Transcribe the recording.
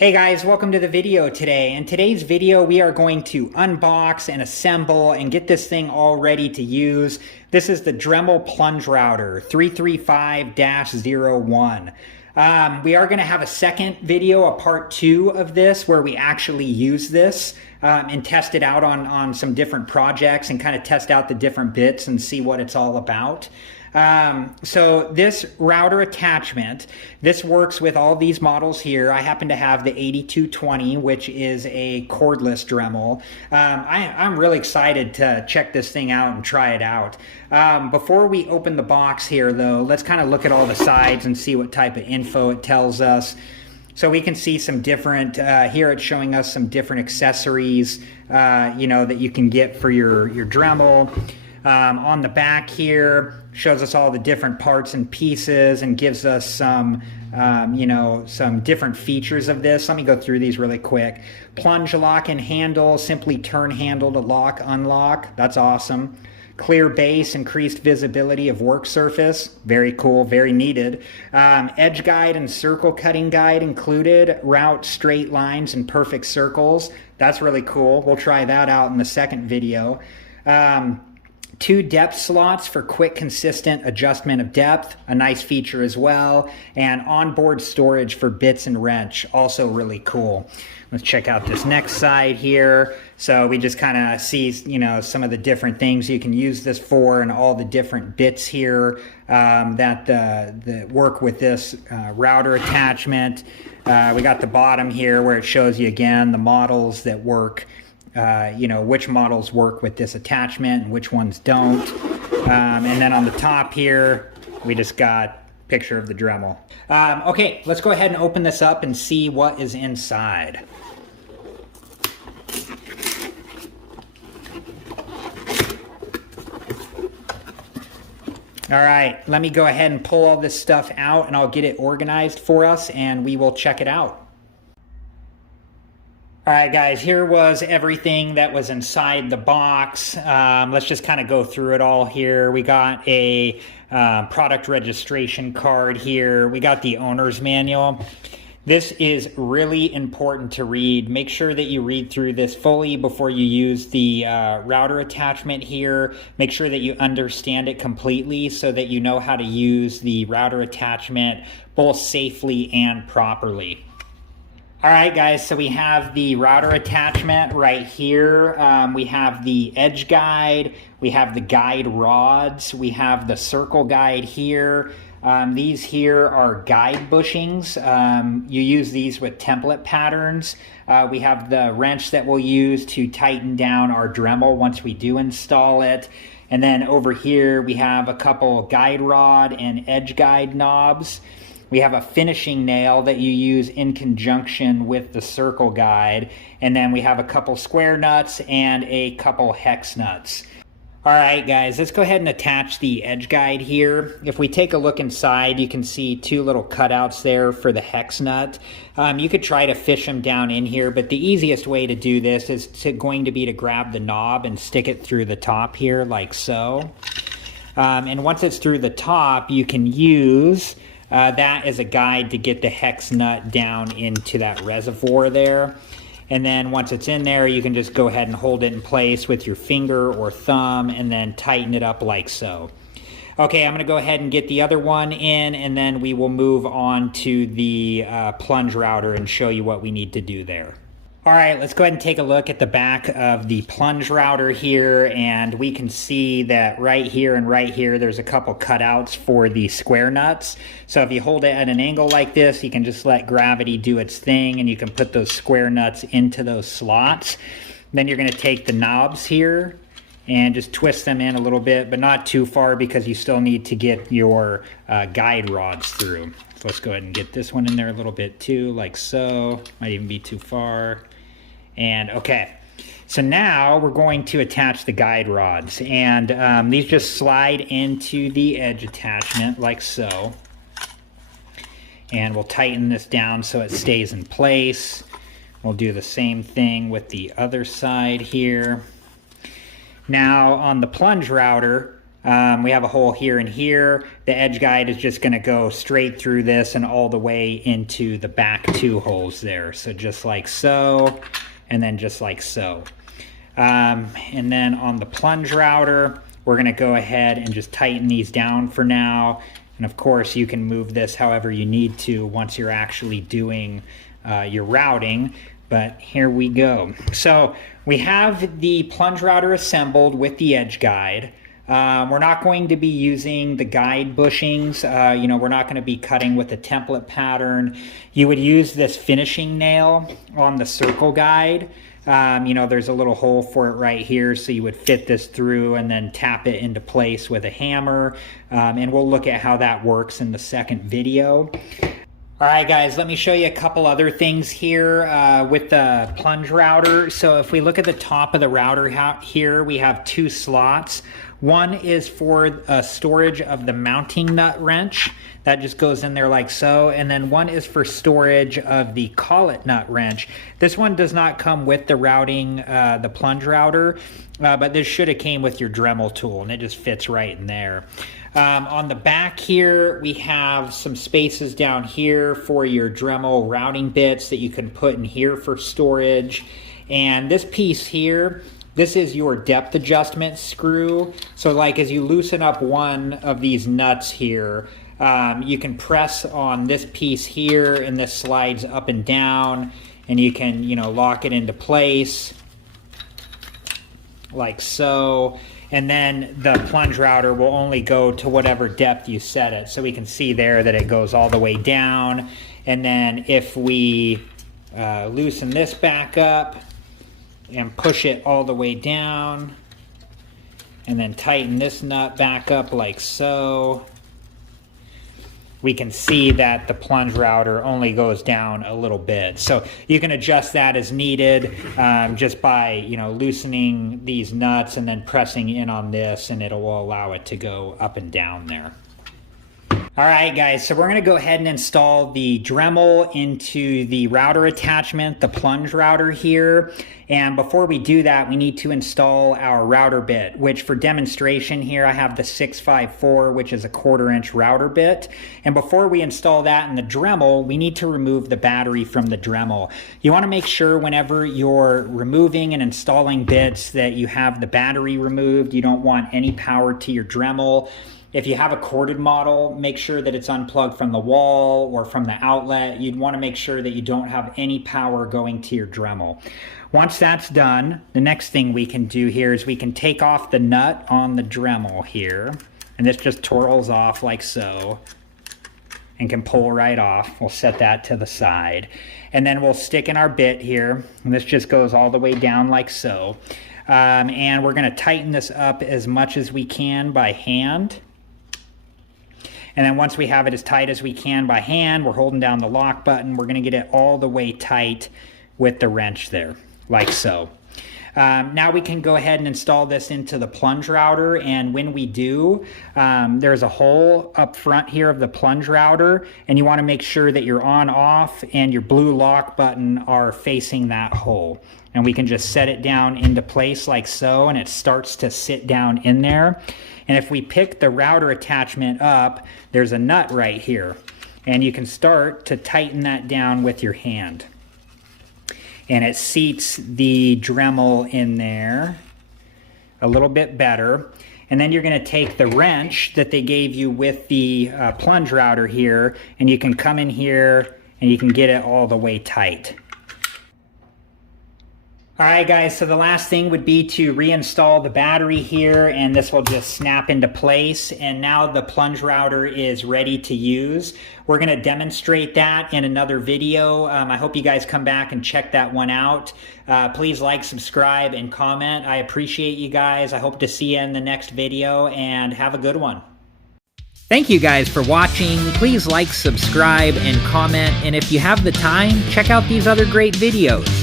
Hey guys, welcome to the video today. In today's video, we are going to unbox and assemble and get this thing all ready to use. This is the Dremel Plunge Router 335-01. We are going to have a second video, a part 2 of this, where we actually use this and test it out on some different projects and kind of test out the different bits and see what it's all about. So this router attachment, this works with all these models here. I happen to have the 8220, which is a cordless Dremel. I'm really excited to check this thing out and try it out. Before we open the box here though, let's kind of look at all the sides and see what type of info it tells us. So we can see some different, here it's showing us some different accessories, that you can get for your Dremel. On the back here shows us all the different parts and pieces and gives us some some different features of this. Let me go through these really quick. Plunge lock and handle, simply turn handle to lock, unlock. That's awesome. Clear base, increased visibility of work surface. Very cool, very needed. Edge guide and circle cutting guide included. Route straight lines and perfect circles. That's really cool. We'll try that out in the second video. 2 depth slots for quick, consistent adjustment of depth, a nice feature as well, and onboard storage for bits and wrench, also really cool. Let's check out this next side here. So we just kind of see, some of the different things you can use this for and all the different bits here that work with this router attachment. We got the bottom here where it shows you again the models that work, which models work with this attachment and which ones don't. And then on the top here, we just got a picture of the Dremel. Okay, let's go ahead and open this up and see what is inside. All right, let me go ahead and pull all this stuff out and I'll get it organized for us and we will check it out. All right, guys, here was everything that was inside the box. Let's just kind of go through it all here. We got a product registration card here. We got the owner's manual. This is really important to read. Make sure that you read through this fully before you use the router attachment here. Make sure that you understand it completely so that you know how to use the router attachment both safely and properly. All right, guys, so we have the router attachment right here. We have the edge guide. We have the guide rods. We have the circle guide here. These here are guide bushings. You use these with template patterns. We have the wrench that we'll use to tighten down our Dremel once we do install it. And then over here, we have a couple guide rod and edge guide knobs. We have a finishing nail that you use in conjunction with the circle guide. And then we have a couple square nuts and a couple hex nuts. All right, guys, let's go ahead and attach the edge guide here. If we take a look inside, you can see 2 little cutouts there for the hex nut. You could try to fish them down in here, but the easiest way to do this is going to be to grab the knob and stick it through the top here like so. And once it's through the top, you can use that as a guide to get the hex nut down into that reservoir there. And then once it's in there, you can just go ahead and hold it in place with your finger or thumb and then tighten it up like so. Okay, I'm going to go ahead and get the other one in and then we will move on to the plunge router and show you what we need to do there. All right, let's go ahead and take a look at the back of the plunge router here, and we can see that right here and right here there's a couple cutouts for the square nuts. So if you hold it at an angle like this, you can just let gravity do its thing and you can put those square nuts into those slots. Then you're going to take the knobs here and just twist them in a little bit, but not too far because you still need to get your guide rods through. So let's go ahead and get this one in there a little bit too, like so. Might even be too far. And okay, so now we're going to attach the guide rods, and these just slide into the edge attachment like so. And we'll tighten this down so it stays in place. We'll do the same thing with the other side here. Now on the plunge router, We have a hole here and here. The edge guide is just going to go straight through this and all the way into the back 2 holes there. So just like so, and then just like so. And then on the plunge router, we're going to go ahead and just tighten these down for now. And of course, you can move this however you need to once you're actually doing your routing. But here we go. So we have the plunge router assembled with the edge guide. We're not going to be using the guide bushings. You know, we're not going to be cutting with a template pattern. You would use this finishing nail on the circle guide. You know, there's a little hole for it right here, so you would fit this through and then tap it into place with a hammer. And we'll look at how that works in the second video. All right, guys, let me show you a couple other things here with the plunge router. So if we look at the top of the router here, we have 2 slots. One is for storage of the mounting nut wrench. That just goes in there like so. And then one is for storage of the collet nut wrench. This one does not come with the routing, the plunge router, but this should have came with your Dremel tool, and it just fits right in there. On the back here, we have some spaces down here for your Dremel routing bits that you can put in here for storage. And this piece here, this is your depth adjustment screw. So like as you loosen up one of these nuts here, you can press on this piece here and this slides up and down, and you can, you know, lock it into place like so. And then the plunge router will only go to whatever depth you set it. So we can see there that it goes all the way down. And then if we loosen this back up and push it all the way down, and then tighten this nut back up like so, we can see that the plunge router only goes down a little bit. So you can adjust that as needed just by, you know, loosening these nuts and then pressing in on this, and it will allow it to go up and down there. All right, guys, so we're going to go ahead and install the Dremel into the router attachment, the plunge router here. And before we do that, we need to install our router bit, which for demonstration here, I have the 654, which is a 1/4 inch router bit. And before we install that in the Dremel, we need to remove the battery from the Dremel. You want to make sure whenever you're removing and installing bits that you have the battery removed. You don't want any power to your Dremel. If you have a corded model, make sure that it's unplugged from the wall or from the outlet. You'd want to make sure that you don't have any power going to your Dremel. Once that's done, the next thing we can do here is we can take off the nut on the Dremel here. And this just twirls off like so and can pull right off. We'll set that to the side. And then we'll stick in our bit here. And this just goes all the way down like so. And we're going to tighten this up as much as we can by hand. And then once we have it as tight as we can by hand, we're holding down the lock button. We're going to get it all the way tight with the wrench there, like so. Now we can go ahead and install this into the plunge router, and when we do, there's a hole up front here of the plunge router, and you want to make sure that your on off and your blue lock button are facing that hole. And we can just set it down into place like so, and it starts to sit down in there. And if we pick the router attachment up, there's a nut right here, and you can start to tighten that down with your hand. And it seats the Dremel in there a little bit better. And then you're going to take the wrench that they gave you with the plunge router here, and you can come in here and you can get it all the way tight. All right, guys, so the last thing would be to reinstall the battery here, and this will just snap into place. And now the plunge router is ready to use. We're going to demonstrate that in another video. I hope you guys come back and check that one out. Please like, subscribe, and comment. I appreciate you guys. I hope to see you in the next video, and have a good one. Thank you guys for watching. Please like, subscribe, and comment. And if you have the time, check out these other great videos.